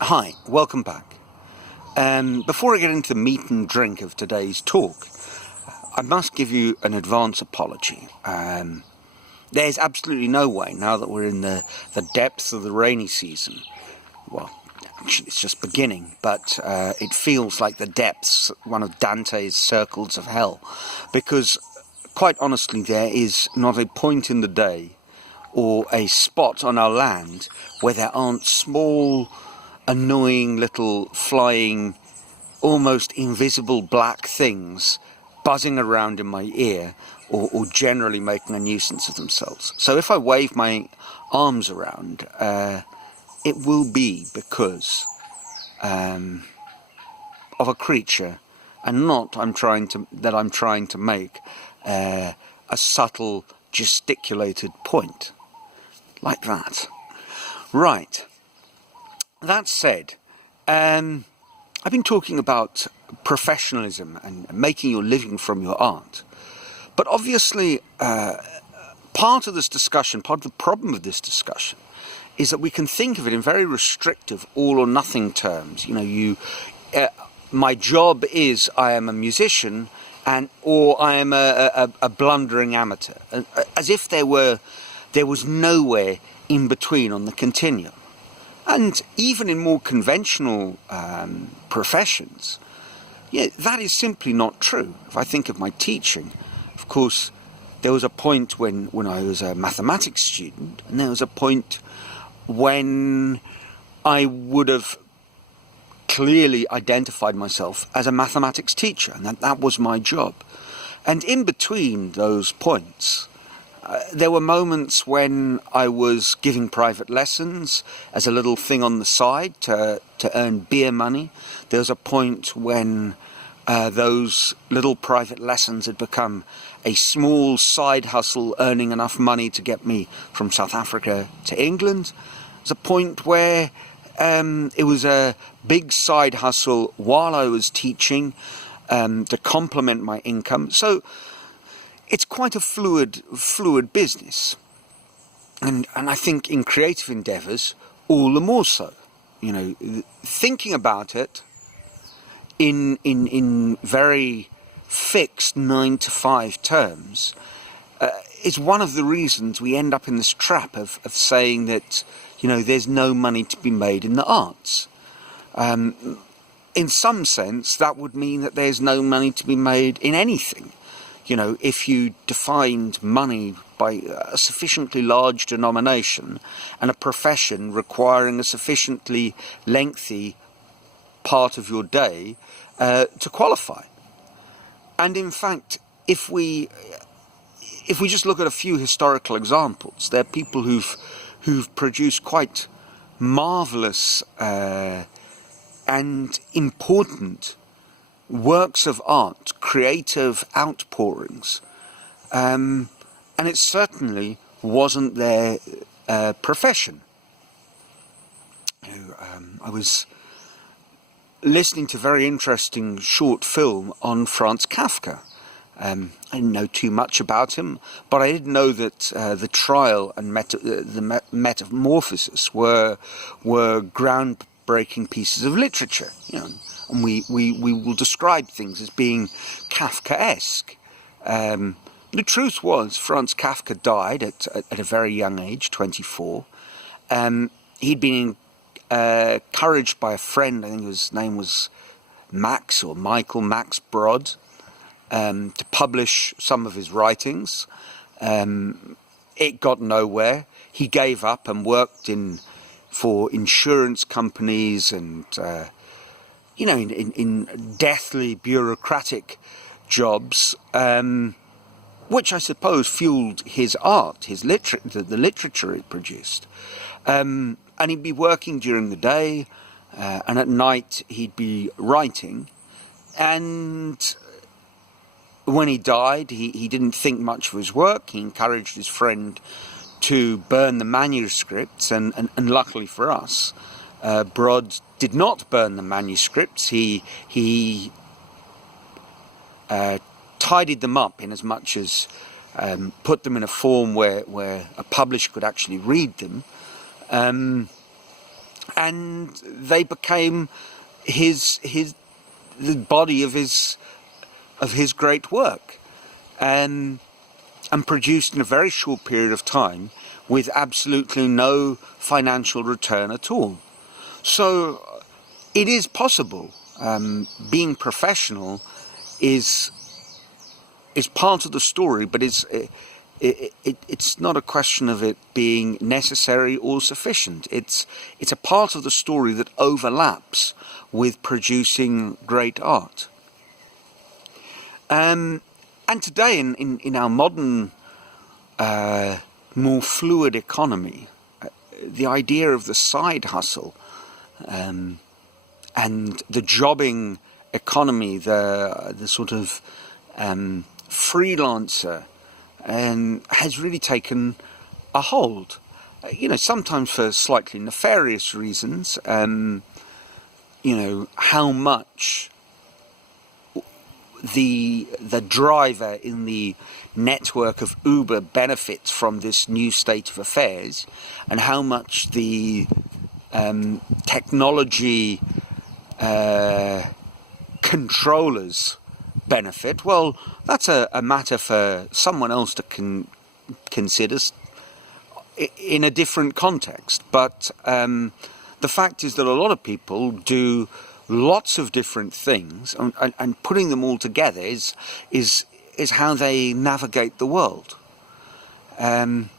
Hi, welcome back. Before I get into the meat and drink of today's talk, I must give you an advance apology. There's absolutely no way, now that we're in the depths of the rainy season, well, actually it's just beginning, but it feels like the depths, one of Dante's circles of hell, because quite honestly there is not a point in the day or a spot on our land where there aren't small, annoying little flying, almost invisible black things buzzing around in my ear or generally making a nuisance of themselves. So if I wave my arms around, it will be because of a creature, and not I'm trying to make a subtle gesticulated point like that. Right. That said, I've been talking about professionalism and making your living from your art. But obviously, part of the problem of this discussion, is that we can think of it in very restrictive all or nothing terms. My job is I am a musician, or I am a blundering amateur, as if there was nowhere in between on the continuum. And even in more conventional professions, that is simply not true. If I think of my teaching, of course, there was a point when I was a mathematics student, and there was a point when I would have clearly identified myself as a mathematics teacher, and that was my job. And in between those points, there were moments when I was giving private lessons as a little thing on the side to earn beer money. There was a point when those little private lessons had become a small side hustle, earning enough money to get me from South Africa to England. There was a point where it was a big side hustle while I was teaching to complement my income. So it's quite a fluid business, and I think in creative endeavours all the more so. Thinking about it in very fixed 9 to 5 terms is one of the reasons we end up in this trap of saying that there's no money to be made in the arts. In some sense, that would mean that there's no money to be made in anything. If you defined money by a sufficiently large denomination and a profession requiring a sufficiently lengthy part of your day to qualify. And in fact, if we just look at a few historical examples, there are people who've produced quite marvellous and important works of art, creative outpourings, and it certainly wasn't their profession. I was listening to a very interesting short film on Franz Kafka. I didn't know too much about him, but I did know that the trial and the metamorphosis were groundbreaking pieces of literature. And we will describe things as being Kafkaesque. The truth was, Franz Kafka died at a very young age, 24. He'd been encouraged by a friend, I think his name was Max or Michael Max Brod, to publish some of his writings. It got nowhere. He gave up and worked for insurance companies and in deathly bureaucratic jobs, which I suppose fueled his art, the literature he produced. And he'd be working during the day, and at night he'd be writing. And when he died, he didn't think much of his work. He encouraged his friend to burn the manuscripts, and luckily for us, Brod did not burn the manuscripts. He tidied them up in as much as put them in a form where a publisher could actually read them. and they became the body of his great work, and produced in a very short period of time with absolutely no financial return at all. So it is possible. Being professional is part of the story, but it's not a question of it being necessary or sufficient. It's a part of the story that overlaps with producing great art. And today, in our modern, more fluid economy, the idea of the side hustle and the jobbing economy, the sort of freelancer, has really taken a hold. Sometimes for slightly nefarious reasons. How much the driver in the network of Uber benefits from this new state of affairs, and how much the technology controllers benefit, well, that's a matter for someone else to consider in a different context. But the fact is that a lot of people do lots of different things, and putting them all together is how they navigate the world. And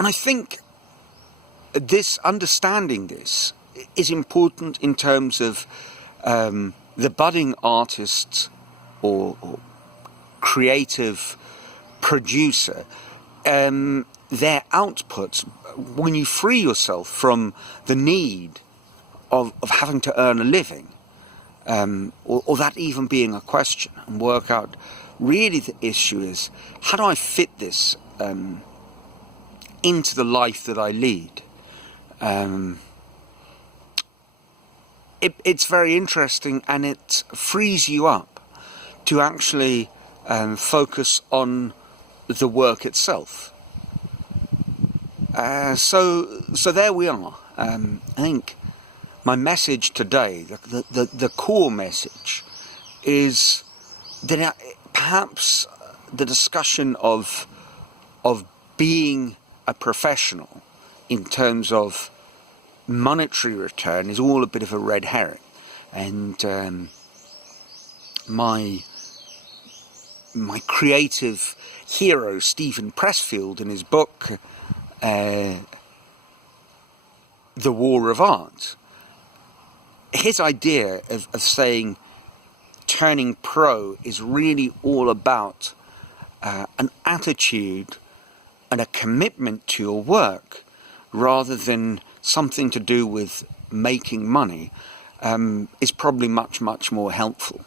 I think understanding this is important in terms of the budding artist or creative producer, their output. When you free yourself from the need of having to earn a living, or that even being a question, and work out really the issue is, how do I fit this into the life that I lead? It's very interesting, and it frees you up to actually focus on the work itself. So there we are. I think my message today, the core message, is that perhaps the discussion of being a professional in terms of monetary return is all a bit of a red herring. And my creative hero, Stephen Pressfield, in his book The War of Art, his idea of saying turning pro is really all about an attitude and a commitment to your work, rather than something to do with making money, is probably much more helpful.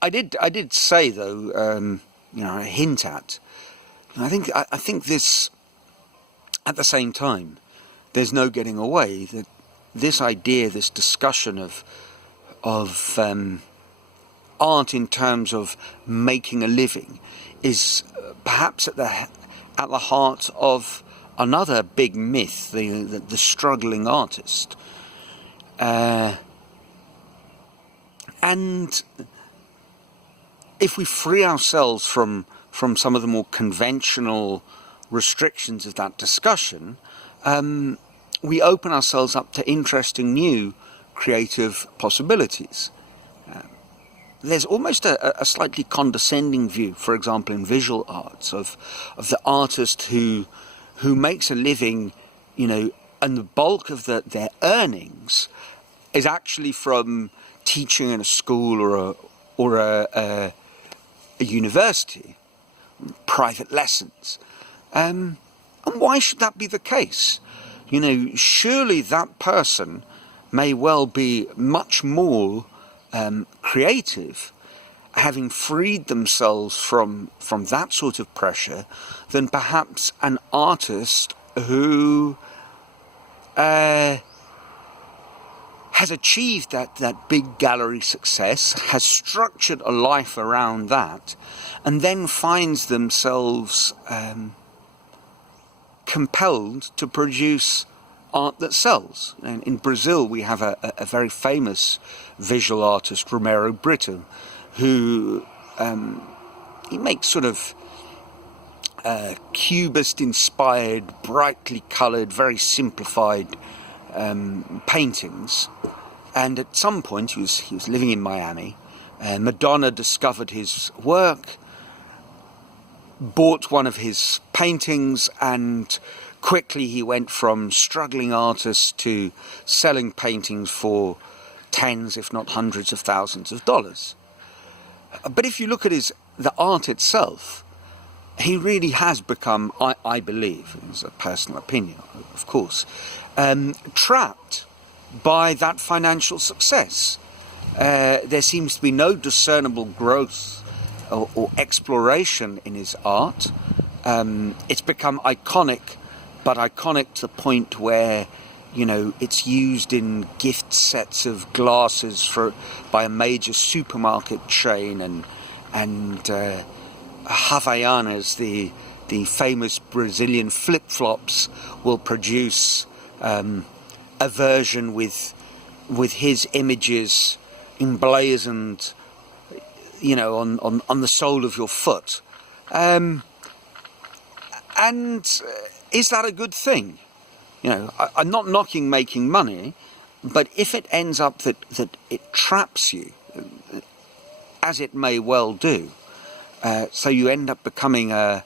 I did say, though, a hint at. I think this, at the same time, there's no getting away that this idea, this discussion of art in terms of making a living, is perhaps at the heart of another big myth, the struggling artist. And if we free ourselves from some of the more conventional restrictions of that discussion, we open ourselves up to interesting new creative possibilities. There's almost a slightly condescending view, for example, in visual arts, of the artist who makes a living, and the bulk of their earnings is actually from teaching in a school or a university, private lessons. And why should that be the case? Surely that person may well be much more creative, having freed themselves from that sort of pressure, than perhaps an artist who has achieved that big gallery success, has structured a life around that, and then finds themselves compelled to produce art that sells. And in Brazil, we have a very famous visual artist, Romero Brito, who he makes sort of cubist-inspired, brightly coloured, very simplified paintings. And at some point, he was living in Miami. Madonna discovered his work, bought one of his paintings, and quickly he went from struggling artist to selling paintings for tens, if not hundreds of thousands of dollars. But if you look at the art itself, he really has become, I believe, it's a personal opinion, of course, trapped by that financial success. There seems to be no discernible growth or exploration in his art. It's become iconic, but iconic to the point where, you know, it's used in gift sets of glasses by a major supermarket chain, and Havaianas, the famous Brazilian flip-flops, will produce a version with his images emblazoned, you know, on the sole of your foot. And is that a good thing? You know, I'm not knocking making money, but if it ends up that it traps you, as it may well do, so you end up becoming a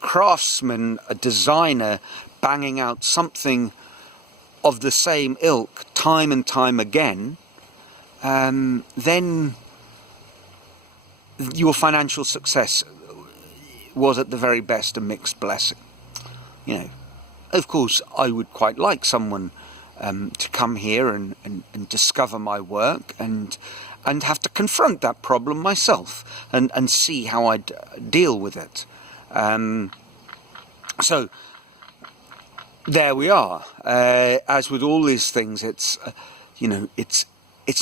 craftsman, a designer, banging out something of the same ilk time and time again, then your financial success was at the very best a mixed blessing. You know, of course, I would quite like someone to come here and discover my work and have to confront that problem myself and see how I'd deal with it. So there we are. As with all these things, it's you know, it's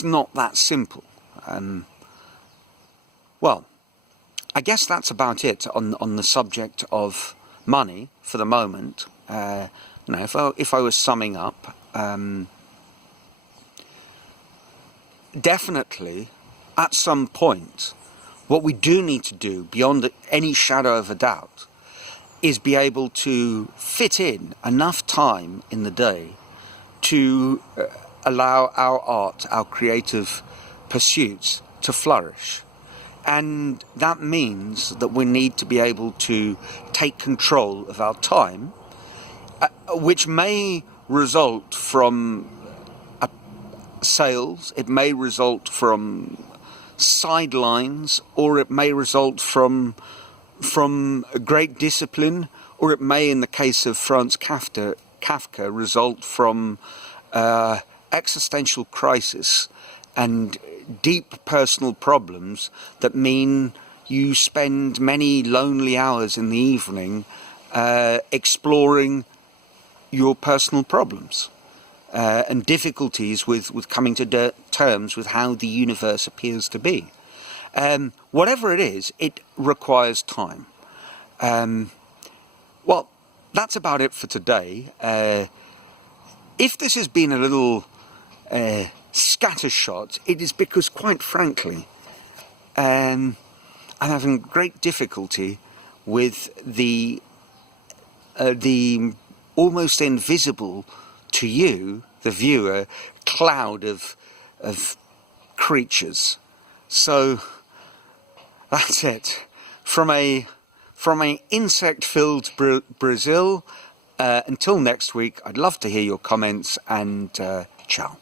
not that simple. Well, I guess that's about it on the subject of money for the moment. You know, if I was summing up, definitely at some point, what we do need to do, beyond any shadow of a doubt, is be able to fit in enough time in the day to allow our art, our creative pursuits to flourish. And that means that we need to be able to take control of our time, which may result from sales, it may result from sidelines, or it may result from great discipline, or it may, in the case of Franz Kafka, result from existential crisis and deep personal problems that mean you spend many lonely hours in the evening exploring your personal problems and difficulties with coming to terms with how the universe appears to be. Whatever it is, it requires time. Well, that's about it for today. If this has been a little scattershot, it is because, quite frankly, I'm having great difficulty with the almost invisible to you, the viewer, cloud of creatures. So that's it. From a insect-filled Brazil. Until next week, I'd love to hear your comments, and ciao.